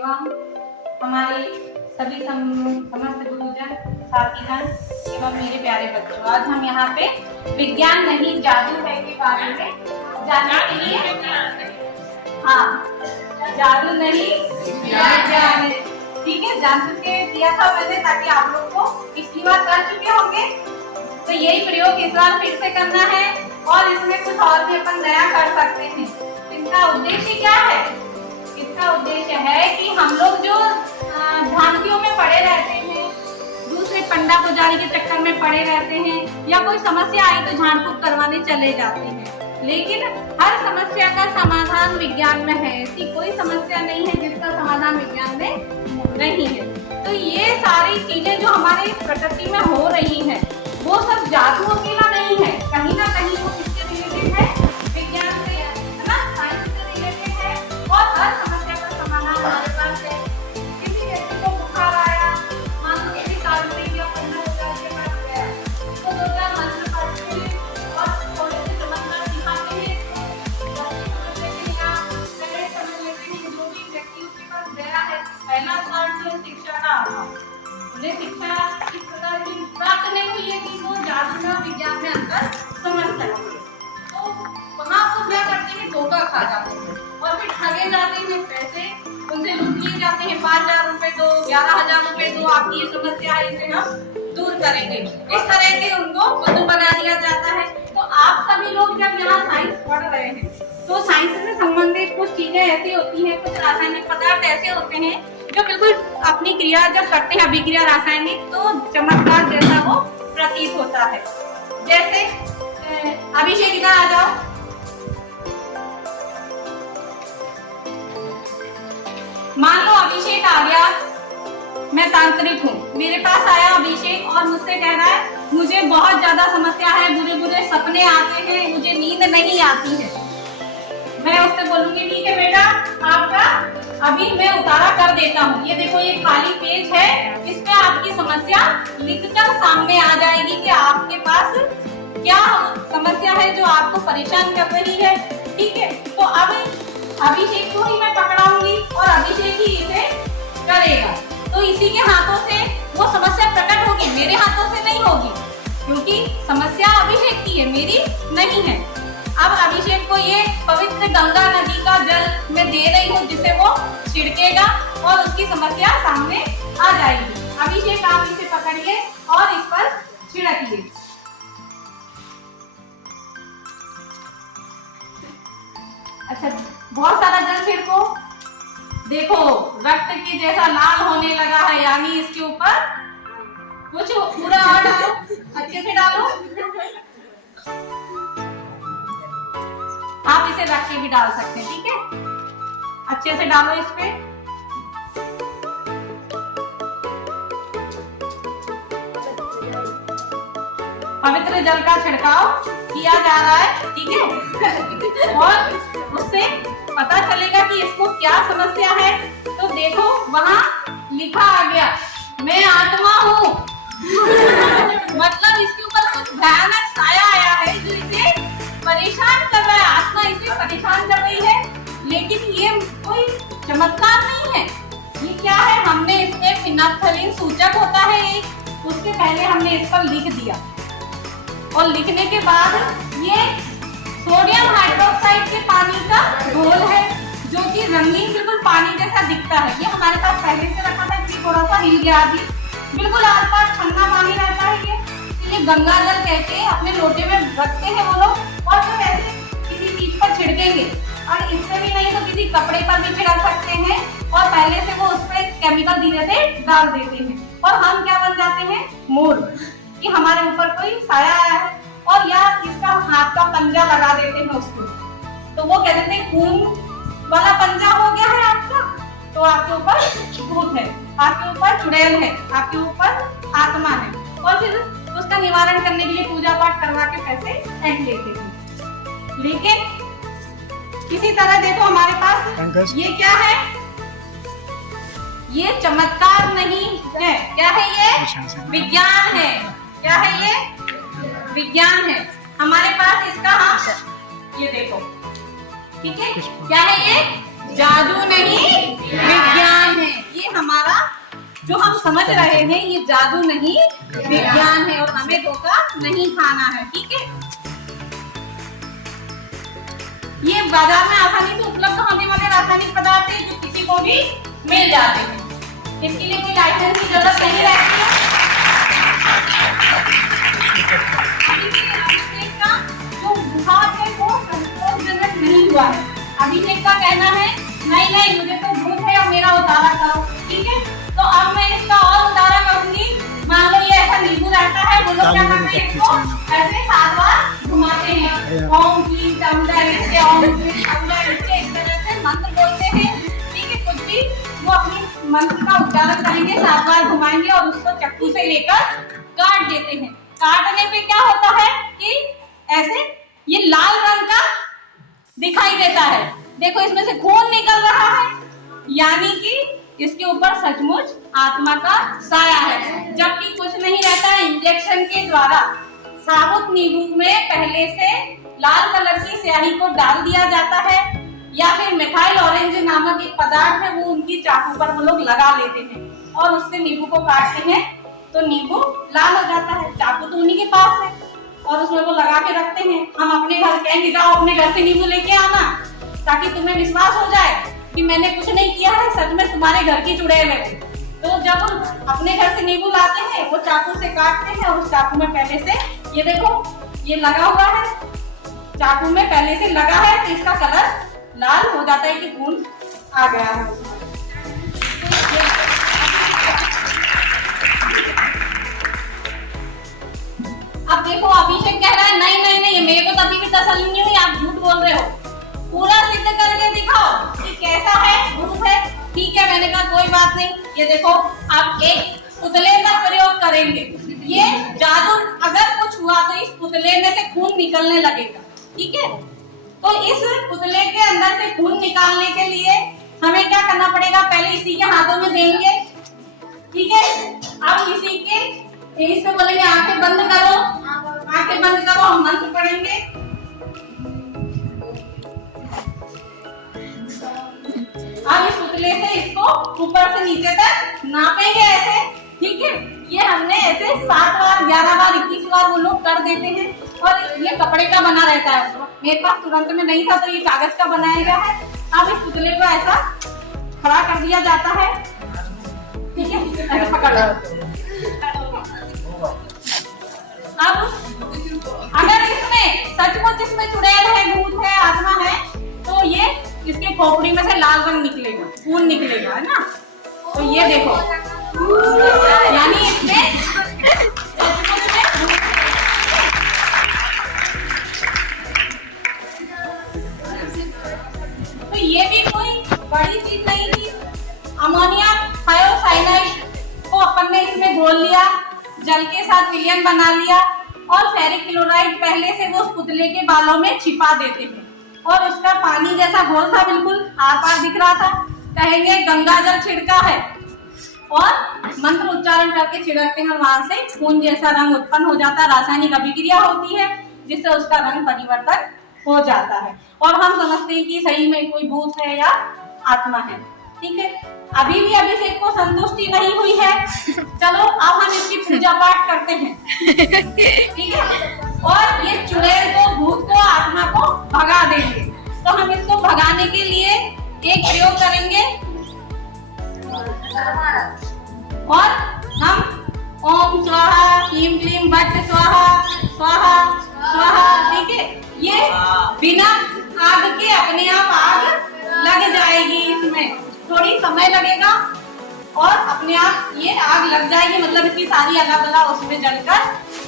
एवं हमारे सभी समस्त गुरुजन साथीगण एवं मेरे प्यारे बच्चों, आज हम यहाँ पे विज्ञान नहीं जादू है के बारे में जानने के लिए, हाँ जादू नहीं विज्ञान है, ठीक है, जान चुके दिया था मैंने ताकि आप लोग को पिछली बार कर चुके होंगे, तो यही प्रयोग इस बार फिर से करना है और इसमें कुछ और भी अपन नया कर सकते हैं। इसका उद्देश्य क्या है? इसका उद्देश्य है कि हम लोग जो भ्रांतियों में पड़े रहते हैं, दूसरे पंडा पुजारी के चक्कर में पड़े रहते हैं, या कोई समस्या आई तो झाड़ फूक करवाने चले जाते हैं, लेकिन हर समस्या का समाधान विज्ञान में है। ऐसी कोई समस्या नहीं है जिसका समाधान विज्ञान में नहीं है। तो ये सारी चीजें जो हमारी प्रकृति में हो रही है वो सब जादू अकेला नहीं है, कहीं ना कहीं वो किससे रिलेटेड है? विज्ञान से, है ना, साइंस से रिलेटेड है। और हर समस्या का समाधान हमारे पास है। किसी व्यक्ति को बुखार आया, मान लो किसी कारण से या पंडा पुजारी के पास गया, तो दो चार मंत्र पढ़ते हैं और थोड़े से चमत्कार दिखाते हैं, समझ लेते हैं या पहले समझ लेते हैं। जो भी व्यक्ति उसके पास गया है, पहला कारण जो शिक्षा का आता, उन्हें शिक्षा इस प्रकार की प्राप्त नहीं हुई है कि वो जादू में विज्ञान में अंतर समझ सके, तो वहाँ वो क्या करते हैं, धोखा खा जाते हैं और फिर ठगे जाते हैं, पैसे उनसे लूट लिए जाते हैं। 5,000 रुपए दो, 11,000 रुपए दो, आपकी ये समस्या है, इसे हम दूर करेंगे, इस तरह के उनको बुद्धू बना दिया जाता है। तो आप सभी लोग जब यहाँ साइंस पढ़ रहे हैं तो साइंस से संबंधित कुछ चीजें ऐसी होती हैं, कुछ रासायनिक पदार्थ ऐसे होते हैं जो बिल्कुल अपनी क्रिया जब करते हैं, अभिक्रिया रासायनिक, तो चमत्कार जैसा वो प्रतीत होता है। जैसे अभिषेक इधर आ जाओ, मान लो अभिषेक आ गया, मैं तांत्रिक हूँ, मेरे पास आया अभिषेक और मुझसे कह रहा है मुझे बहुत ज्यादा समस्या है, बुरे बुरे सपने आते हैं, मुझे नींद नहीं आती है। मैं उससे बोलूंगी ठीक है बेटा, आपका अभी मैं उतारा कर देता हूँ, ये देखो ये खाली पेज है, इस पे आपकी समस्या लिखकर सामने आ जाएगी कि आपके पास क्या समस्या है जो आपको परेशान कर रही है, ठीक है। तो अब अभिषेक को ही मैं पकड़ाऊंगी और अभिषेक ही इसे करेगा, तो इसी के हाथों से वो समस्या प्रकट होगी, मेरे हाथों से नहीं होगी, क्योंकि समस्या अभिषेक की है, मेरी नहीं है। अब अभिषेक को ये पवित्र गंगा नदी का जल मैं दे रही हूँ, जिसे वो छिड़केगा और उसकी समस्या सामने आ जाएगी। अभिषेक आप इसे पकड़िए और इस पर छिड़किए। अच्छा, बहुत सारा जल छिड़को, देखो रक्त के जैसा लाल होने लगा है, यानी इसके ऊपर कुछ पूरा और डालो, अच्छे से डालो। आप इसे रख के भी डाल सकते हैं, ठीक है, अच्छे से डालो इस पे। पवित्र जल का छिड़काव किया जा रहा है, ठीक है, और उससे पता चलेगा कि इसको क्या समस्या है। तो देखो वहाँ लिखा आ गया, मैं आत्मा हूँ मतलब इसके ऊपर कुछ भयानक साया आया है जो इसे परेशान कर रहा है, आत्मा इसे परेशान कर रही है, लेकिन ये कोई चमत्कार नहीं है। ये क्या है, हमने इसमें फिनाल्थलीन सूचक होता है एक, उसके पहले हमने इस पर लिख दिया और लिखने के बाद ये सोडियम हाइड्रोक्साइड के पानी का घोल है जो कि रंगीन बिल्कुल पानी जैसा दिखता है। ये हमारे पास पहले से रखा था, इसलिए थोड़ा सा हिल गया अभी, बिल्कुल आसपास ठंडा पानी रहता है। ये गंगा जल कहते हैं, अपने लोटे में रखते हैं वो लोग, और जब ऐसे किसी चीज पर छिड़केंगे, और इससे भी नहीं तो किसी कपड़े पर भी छिड़क सकते हैं, और पहले से वो उस पर केमिकल धीरे से डाल देते हैं, और हम क्या बन जाते हैं, मोर, कि हमारे ऊपर कोई साया आया है, और या इसका हाथ का पंजा लगा देते हैं उसको, तो वो कह देते हैं खून वाला पंजा हो गया है आपका, तो आपके ऊपर भूत है, आपके ऊपर चुड़ैल है, आपके ऊपर आत्मा है, और फिर उसका निवारण करने के लिए पूजा पाठ करवा के पैसे फेंक लेते हैं। लेकिन किसी तरह देखो हमारे पास ये क्या है, ये चमत्कार नहीं है, क्या है ये, विज्ञान है। क्या है ये, विज्ञान है। हमारे पास इसका ये देखो, ठीक है, क्या है ये, जादू नहीं विज्ञान हमारा जो हम समझ रहे हैं ये जादू नहीं विज्ञान है और हमें धोखा नहीं खाना है। ठीक है, ये बाजार में आसानी से उपलब्ध होने वाले रासायनिक पदार्थ हैं जो किसी को भी मिल जाते हैं। इसके लिए कोई लाइसेंस की जरूरत नहीं रहती है। अभिषेक का जो विभाग है वो संतोषजनक नहीं हुआ है। अभिषेक का कहना है नहीं मुझे तो भूख है और मेरा उतारा करो। ठीक है, तो अब मैं इसका और उतारा करूंगी। मान लो ये ऐसा नींबू रहता है, वो लोग क्या करते हैं इसको ऐसे 7 बार घुमाते हैं। ओम क्लीम टमडर इसके ओम क्लीम टमडर इसके इस तरह से मंत्र बोलते हैं। ठीक है, कुछ भी वो अपनी मंत्र का उच्चारण करेंगे, 7 बार घुमाएंगे और उसको चक्कू से लेकर काट देते हैं। काटने पे क्या होता है कि ऐसे ये लाल रंग का दिखाई देता है। देखो इसमें से खून निकल रहा है, यानी कि इसके ऊपर सचमुच आत्मा का साया है। जबकि कुछ नहीं रहता है। इंजेक्शन के द्वारा साबुत नींबू में पहले से लाल कलर की स्याही को डाल दिया जाता है, या फिर मिथाइल ऑरेंज नामक एक पदार्थ है वो उनकी चाकू पर वो लोग लगा लेते हैं और उससे नींबू को काटते हैं तो नींबू लाल हो जाता है। चाकू तो उन्हीं के पास है और उसमें वो लगा के रखते हैं। हम अपने घर कहेंगे जाओ अपने घर से नींबू लेके आना, ताकि तुम्हें विश्वास हो जाए कि मैंने कुछ नहीं किया है, सच में तुम्हारे घर की चुड़ैल है। तो जब हम अपने घर से नींबू लाते हैं वो चाकू से काटते हैं और उस चाकू में पहले से ये देखो ये लगा हुआ है, चाकू में पहले से लगा है तो इसका कलर लाल हो जाता है कि खून आ गया है। अब देखो अभिषेक कह रहा है नहीं मेरे को तो अभी भी तसल्ली नहीं हुई, आप झूठ बोल रहे हो। पूरा सिद्ध करके दिखाओ कि कैसा है, भूत है। ठीक है, मैंने कहा कोई बात नहीं। ये देखो आप एक पुतले का प्रयोग करेंगे, ये जादू अगर कुछ हुआ तो इस पुतले में से खून निकलने लगेगा। ठीक है, तो इस पुतले के अंदर से खून निकालने के लिए हमें क्या करना पड़ेगा, पहले इसी के हाथों में देंगे। ठीक है, अब इसी के इससे बोलेंगे आंखें बंद करो, आंखें बंद करो, हम मंत्र पढ़ेंगे। अब इस पुतले से इसको ऊपर से नीचे तक नापेंगे ऐसे। ठीक है, ये हमने ऐसे 7 बार 11 बार 21 बार वो लोग कर देते हैं और ये कपड़े का बना रहता है। मेरे पास तुरंत में नहीं था तो ये कागज का बनाया गया है। अब इस पुतले को ऐसा खड़ा कर दिया जाता है। ठीक है, ऐसे पकड़ लो। अब अगर इसमें सचमुच इसमें चुड़ैल है, भूत है, आत्मा है, तो ये इसके खोपड़ी में से लाल रंग निकलेगा, खून निकलेगा, है ना। तो ये देखो यानी इसमें सचमुच में तो ये भी कोई बड़ी चीज नहीं थी। अमोनिया थायोसाइनाइड को अपन ने इसमें घोल लिया, जल के साथ विलयन बना लिया और फेरिक क्लोराइड पहले से वो उस पुतले के बालों में छिपा देते हैं और उसका पानी जैसा घोल था, बिल्कुल आर पार दिख रहा था। कहेंगे गंगा जल छिड़का है और मंत्र उच्चारण करके छिड़कते हैं, वहां से खून जैसा रंग उत्पन्न हो जाता है। रासायनिक अभिक्रिया होती है जिससे उसका रंग परिवर्तन हो जाता है और हम समझते हैं कि सही में कोई भूत है या आत्मा है। ठीक है, अभी भी अभिषेक को संतुष्टि नहीं हुई है। चलो अब हम इसकी पूजा पाठ करते हैं। ठीक है, और ये चुड़ैल को, भूत को, आत्मा को भगा देंगे। तो हम इसको भगाने के लिए एक प्रयोग करेंगे और हम ओम स्वाहा ह्रीं क्लीं भट्ट स्वाहा स्वाहा स्वाहा। ठीक है, ये बिना आग के अपने आप आग लग जाएगी। इसमें थोड़ी समय लगेगा और अपने आप ये आग लग जाएगी, मतलब इसकी सारी अलग उसमें जलकर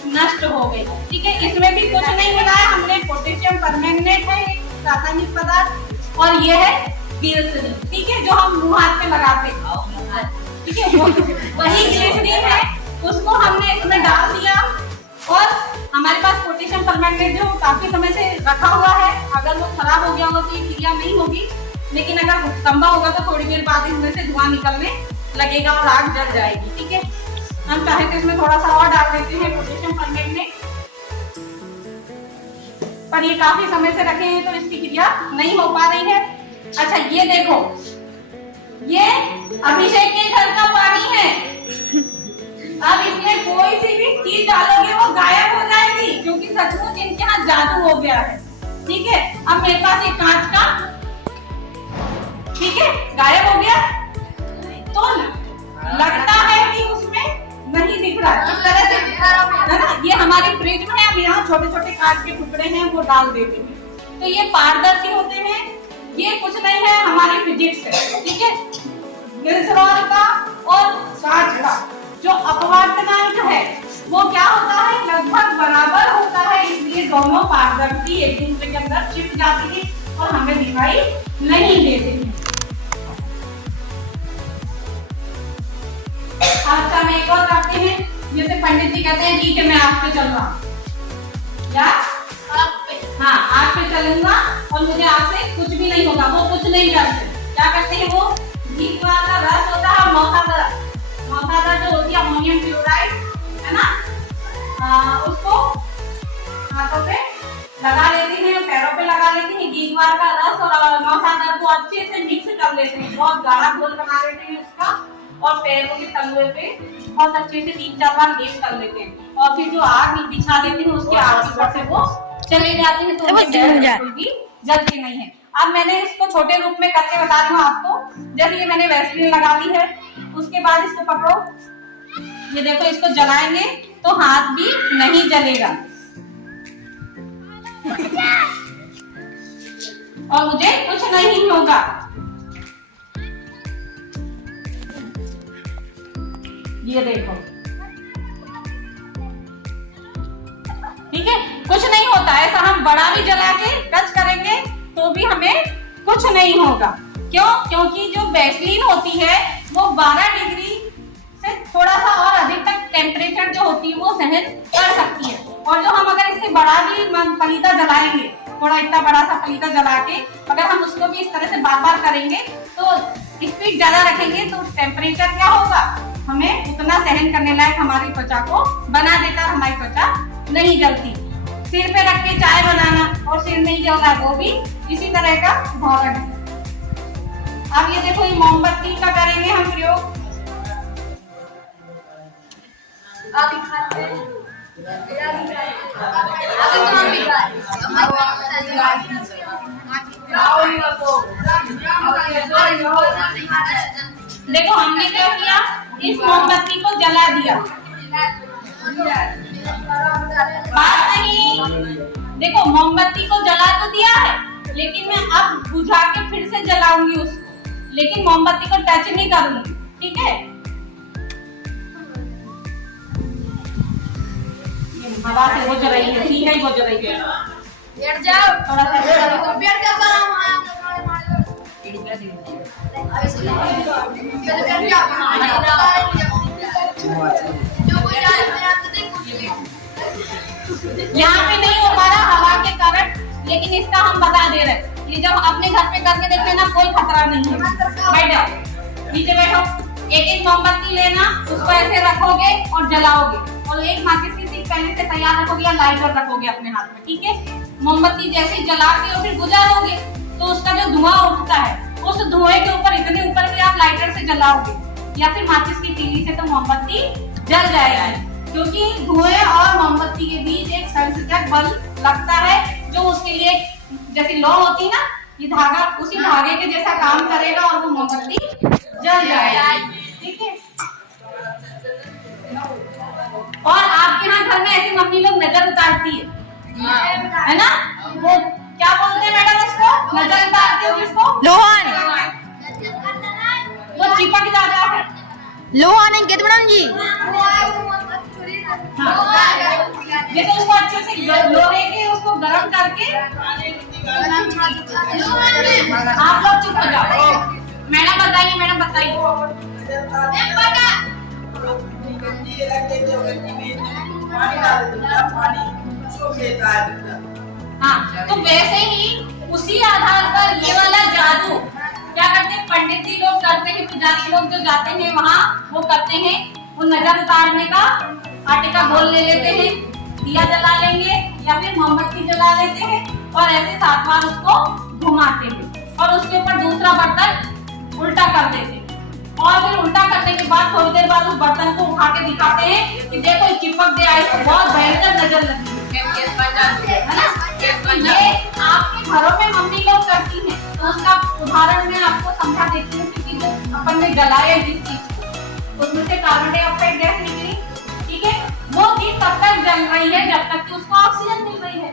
नष्ट हो गई। ठीक है, इसमें भी कुछ नहीं मिला है, हमने पोटेशियम परमैंगनेट है एक रासायनिक पदार्थ और ये है ग्लिसरीन। ठीक है, जो हम मुंह हाथ पे लगाते हैं। ठीक है, वही ग्लिसरीन है, उसको हमने इसमें डाल दिया और हमारे पास पोटेशियम परमैंगनेट जो काफी समय से रखा हुआ है, अगर वो खराब हो गया होगा तो ये क्रिया नहीं होगी, लेकिन अगर तंबा होगा तो थोड़ी देर बाद इसमें से धुआं निकलने लगेगा और आग जल जाएगी। ठीक है, हम चाहे तो इसमें थोड़ा सा और डाल देते हैं पोटेशियम परमैंगनेट, पर ये काफी समय से रखे हैं तो इसकी क्रिया नहीं हो पा रही है। अच्छा ये देखो, ये अभिषेक के घर का पानी है। अब इसमें कोई सी भी चीज डालोगे वो गायब हो जाएगी, क्योंकि सचमुच इनके यहाँ जादू हो गया है। ठीक है, अब मेरे पास एक कांच का, ठीक है, गायब हो गया। तो लगता है कि उसमें नहीं दिख रहा, इस तरह से है ना। ये हमारी फ्रिज में है, अब यहाँ छोटे छोटे कांच के टुकड़े हैं वो डाल देते हैं, तो ये पारदर्शी होते हैं। ये कुछ नहीं है, हमारी फिजिक्स है। ठीक है, ग्लिसरॉल का और कांच का जो अपवर्तनांक है वो क्या होता है, लगभग बराबर होता है, इसलिए दोनों पारदर्शी एक दूसरे के अंदर चिपक जाती है और हमें दिखाई नहीं देते हैं। अच्छा, हम एक और करते हैं, जैसे पंडित जी कहते हैं ठीक है मैं आग पे चल रहा हूँ, या हाँ आग पे चलूंगा और मुझे आग से कुछ भी नहीं होगा, वो कुछ नहीं करते। क्या करते हैं, वो घी का रस होता है, मौसादर जो होती है अमोनियम क्लोराइड, है ना, उसको हाथों पे लगा लेते हैं, पैरों पे लगा लेते हैं, घी का रस और मौसादर को अच्छे से मिक्स कर लेते हैं, बहुत गाढ़ा घोल बना लेते हैं उसका, और पैरों के तलवे पे बहुत अच्छे से 3-4 बार लेप कर लेते हैं, और फिर जो आग बिछा देते हैं उसके आग की ऊपर से वो चले जाते हैं, तो बिल्कुल भी जलती नहीं है। अब मैंने इसको छोटे रूप में करके बता रही हूँ आपको। जैसे ये मैंने वैसलीन लगा दी है, उसके बाद इसको पकड़ो, ये देखो, इसको जलाएंगे तो हाथ भी नहीं जलेगा और मुझे कुछ नहीं होगा। ये देखो, ठीक है, कुछ नहीं होता। ऐसा हम बड़ा भी जला के टच करेंगे तो भी हमें कुछ नहीं होगा। क्यों? क्योंकि जो वैसलीन होती है वो 12 डिग्री से थोड़ा सा और अधिक तक टेम्परेचर जो होती है वो सहन कर सकती है, और जो हम अगर इससे बड़ा भी पलीता जलाएंगे, थोड़ा इतना बड़ा सा पलीता जला के अगर हम उसको भी इस तरह से बार बार करेंगे तो स्पीड ज्यादा रखेंगे तो टेम्परेचर क्या होगा, हमें उतना सहन करने लायक हमारी त्वचा को बना देता, हमारी त्वचा नहीं जलती। सिर पे रख के चाय बनाना और सिर नहीं जल रहा, वो भी इसी तरह का उदाहरण है। अब ये देखो, ये मोमबत्ती का करेंगे हम प्रयोग। देखो हमने क्या किया, इस मोमबत्ती को जला दिया, बात नहीं। देखो मोमबत्ती को जला तो दिया है, लेकिन मैं अब बुझा के फिर से जलाऊंगी उसको, लेकिन मोमबत्ती को टच नहीं करूंगी। ठीक है, हवा से बुझ रही है, ठीक है, बुझ रही है। बैठ जाओ, थोड़ा सा बैठ जाओ। यहाँ पे नहीं हो पा रहा हवा के कारण, लेकिन इसका हम बता दे रहे हैं। ये जब अपने घर पे करके देख लेना, कोई खतरा नहीं है। बैठ जाओ, नीचे बैठो। एक मोमबत्ती लेना, उसको ऐसे रखोगे और जलाओगे, और एक माचिस की स्टिक पहले से तैयार रखोगे या लाइटर रखोगे अपने हाथ में। ठीक है, मोमबत्ती जैसे जला के और फिर बुझा दोगे तो उसका जो धुआं उठता है, उस धुएं के ऊपर इतने ऊपर भी आप लाइटर से जलाओगे या फिर माचिस की तीली से, तो मोमबत्ती जल जाएगी, क्योंकि धुएं और मोमबत्ती के बीच एक संसर्जक बल लगता है, जो उसके लिए जैसे लौ होती ना, ये धागा उसी धागे के जैसा काम करेगा और वो मोमबत्ती जल जाएगी। ठीक है, और आपके यहाँ घर में ऐसी मम्मी लोग नजर उतारती है ना, वो क्या बोलते हैं मैडम उसको, नजर उतारते हो जिसको, लोहान, वो चिपक जाता है। लोहान है कहते मैडम जी। जैसे उसको अच्छे से लोहे के उसको गरम करके, आप लोग चुप हो जाओ। मैडम बताइए, मैडम बताइए। हाँ, तो वैसे ही उसी आधार पर ये वाला जादू क्या करते हैं, पंडित जी लोग करते हैं, पुजारी लोग जो जाते हैं वहाँ वो करते हैं, वो नजर उतारने का आटे का घोल ले लेते हैं, दिया जला लेंगे या फिर मोमबत्ती जला लेते हैं और ऐसे 7 बार उसको घुमाते हैं और उसके ऊपर दूसरा बर्तन उल्टा कर देते हैं। और फिर उल्टा करने के बाद थोड़ी देर बाद उस बर्तन को उठा के दिखाते हैं कि देखो चिपक गया, इसको बहुत भयंकर नजर लगी है ना। तो ये आपके घरों में मम्मी लोग करती हैं, तो उसका उदाहरण मैं आपको समझा देती हूँ। क्योंकि जो अपन ने जलाया जिस चीज को, उसमें से कार्बन डाइऑक्साइड गैस निकली, ठीक है, वो चीज तब तक जल रही है जब तक कि उसको ऑक्सीजन मिल रही है।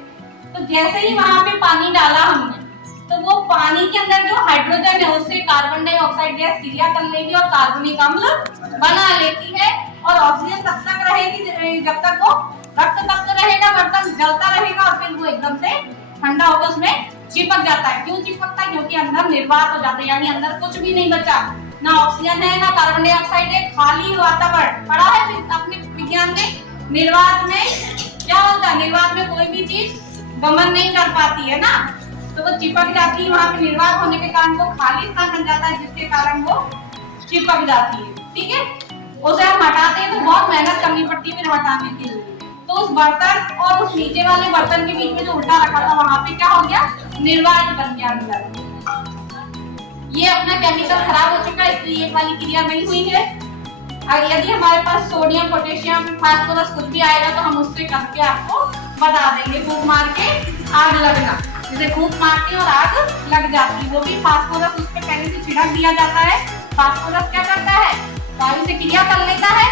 तो जैसे ही वहां पे पानी डाला हमने, तो वो पानी के अंदर जो हाइड्रोजन है उससे कार्बन डाइऑक्साइड गैस क्रिया कर लेगी और कार्बनिक अम्ल बना लेती है, और ऑक्सीजन तब तक रहेगी जब तक वो रक्त तब तक रहेगा, बर्तन जलता रहेगा, और फिर वो एकदम से ठंडा होकर उसमें चिपक जाता है। क्यों चिपकता है? क्योंकि अंदर निर्वात हो जाता है, यानी अंदर कुछ भी नहीं बचा, ना ऑक्सीजन है ना कार्बन डाइऑक्साइड है, खाली वातावरण पड़ा है। फिर अपने विज्ञान में निर्वात में क्या होता है? निर्वात में कोई भी चीज गमन नहीं कर पाती है ना, तो वो चिपक जाती है। वहां पे निर्वात होने के कारण वो खाली स्थान बन जाता है, जिसके कारण वो चिपक जाती है, ठीक है। उसे हम हटाते हैं तो बहुत मेहनत करनी पड़ती है फिर हटाने के लिए। तो उस बर्तन और उस नीचे वाले बर्तन के बीच में जो उल्टा रखा था, वहां पे क्या हो गया? निर्वात बन गया अंदर। ये अपना केमिकल खराब हो चुका है, इसलिए ये वाली क्रिया नहीं हुई है। और यदि हमारे पास सोडियम, पोटेशियम, फास्फोरस कुछ भी आएगा तो हम उससे करके आपको बता देंगे। फूंक मार के आग लगना, जैसे फूंक मारते हैं और आग लग जाती है, वो भी फास्फोरस उस पे पहले से छिड़क दिया जाता है। फास्फोरस क्या करता है? वायु से क्रिया कर लेता है।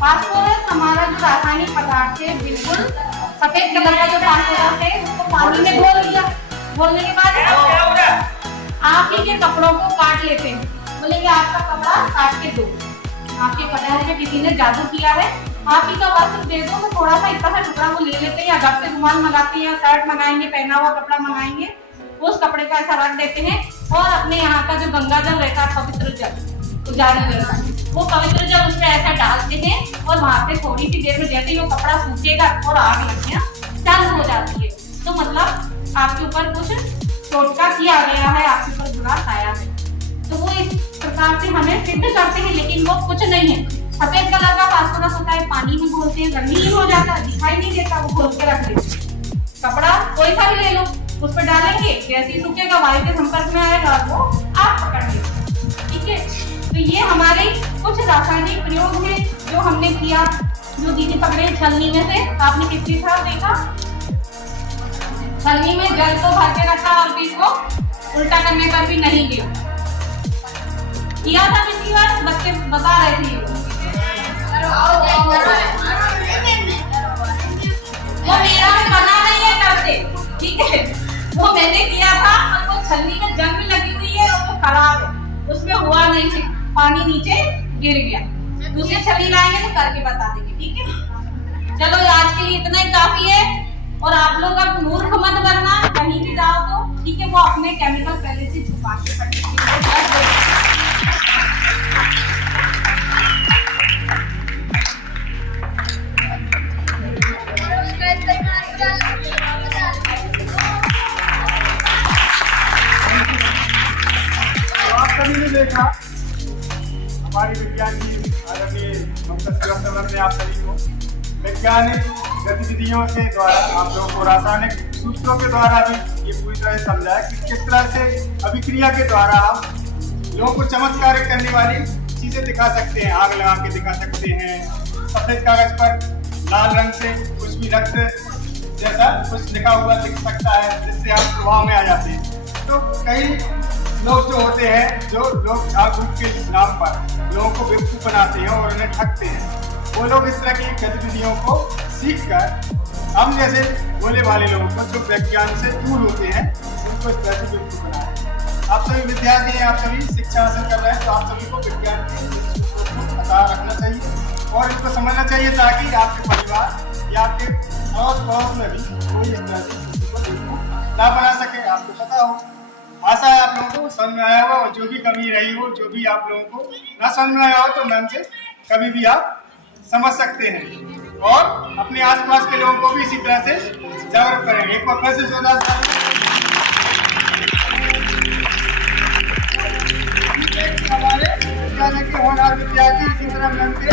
फास्फोरस हमारा जो रासायनिक पदार्थ है, बिल्कुल सफेद कलर का जो फास्फोरस है, उसको पानी में घोल दिया। घोलने के बाद आप ही के कपड़ों को काट लेते हैं, बोलेंगे आपका कपड़ा काट के दो। आपके कपड़े में किसी ने जादू किया है, आप ही का वस्त्र दे दो, तो थोड़ा सा इतना सा टुकड़ा वो ले लेते हैं, या घर से रुमाल मंगाते हैं, या शर्ट मंगाएंगे, पहना हुआ कपड़ा मंगाएंगे, उस कपड़े का ऐसा रख देते हैं, और अपने यहाँ का जो गंगा जल रहता है, पवित्र जल, उजाला जल, वो पवित्र जल उसमें ऐसा डालते हैं, और वहां से थोड़ी सी देर में जैसे ही वो कपड़ा सूखेगा और आग लगना चालू हो जाती है। तो मतलब आपके ऊपर कुछ टोटका किया गया है, आपके ऊपर बुरा आया है। तो वो इस प्रकार से हमें सिद्ध करते हैं, लेकिन वो कुछ नहीं है। सफेद कलर का फास्फोरस होता है, पानी में घोलते हैं, रंगीन हो जाता है, दिखाई नहीं देता, वो घोल के रख देते। कपड़ा कोई सा भी ले लो, उस पर डालेंगे, जैसे ही सूखेगा वायु के संपर्क में आएगा, वो आग पकड़ लेगा, ठीक है। तो ये हमारे कुछ रासायनिक प्रयोग है जो हमने किया, जो दीदी पकड़े छलनी में से। आपने कितनी था देखा? छलनी में जल को भर के रखा और फिर को उल्टा करने पर भी नहीं गया। किया था पिछली बार, बच्चे बता रहे थे। वो मेरा भी बना नहीं है करते, ठीक है, वो मैंने किया था, और वो छलनी में जंग लगी हुई है और वो खराब है, उसमें हुआ नहीं, पानी नीचे गिर गया। दूसरे छलनी लाएंगे तो करके बता देंगे, ठीक है। चलो आज के लिए इतना ही काफी है, और आप लोग अब मूर्ख मत बनना, कहीं भी जाओ तो, ठीक है, वो अपने केमिकल पहले से छुपा के रखेंगे। देखा हमारी विज्ञान की आदरणीय डॉक्टर ने आप सभी को वैज्ञानिक गतिविधियों के द्वारा, आप लोगों को रासायनिक सूत्रों के द्वारा भी ये पूरी तरह समझाया कि किस तरह से अभिक्रिया के द्वारा हम लोगों को चमत्कार करने वाली चीजें दिखा सकते हैं। आग लगा के दिखा सकते हैं, सफेद कागज पर लाल रंग से कुछ भी रक्त जैसा कुछ लिखा हुआ दिख सकता है, जिससे आप प्रभाव में आ जाते हैं। तो कई लोग जो होते हैं, जो लोग जागरूक के नाम पर लोगों को बेवकूफ बनाते हैं और उन्हें ठगते हैं, वो लोग इस तरह की गतिविधियों को सीखकर हम जैसे भोले भाले लोगों को जो विज्ञान से दूर होते हैं, उनको इस तरह से बेवकूफ बनाए। आप सभी विद्यार्थी हैं, आप सभी शिक्षा हासिल कर रहे हैं, तो आप सभी को विज्ञान के पता रखना चाहिए और इसको समझना चाहिए, ताकि आपके परिवार या आपके अड़ोस पड़ोस में भी कोई इस तरह से किसी को बेवकूफ ना बना सके। आपको पता हो, आशा है आप लोगों को समझ में आया हो, और जो भी कमी रही हो, जो भी आप लोगों को ना समझ में आया हो, तो मैम से कभी भी आप समझ सकते हैं, और अपने आसपास के लोगों को भी इसी तरह से जागरूक करेंगे। एक बार फिर से जोरदार हमारे विद्यालय के होनहार विद्यार्थी इसी तरह मैम के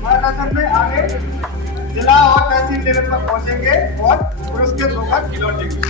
मार्गदर्शन में आगे जिला और तहसील लेवल पर पहुंचेंगे और पुरस्कृत होकर लौटेंगे।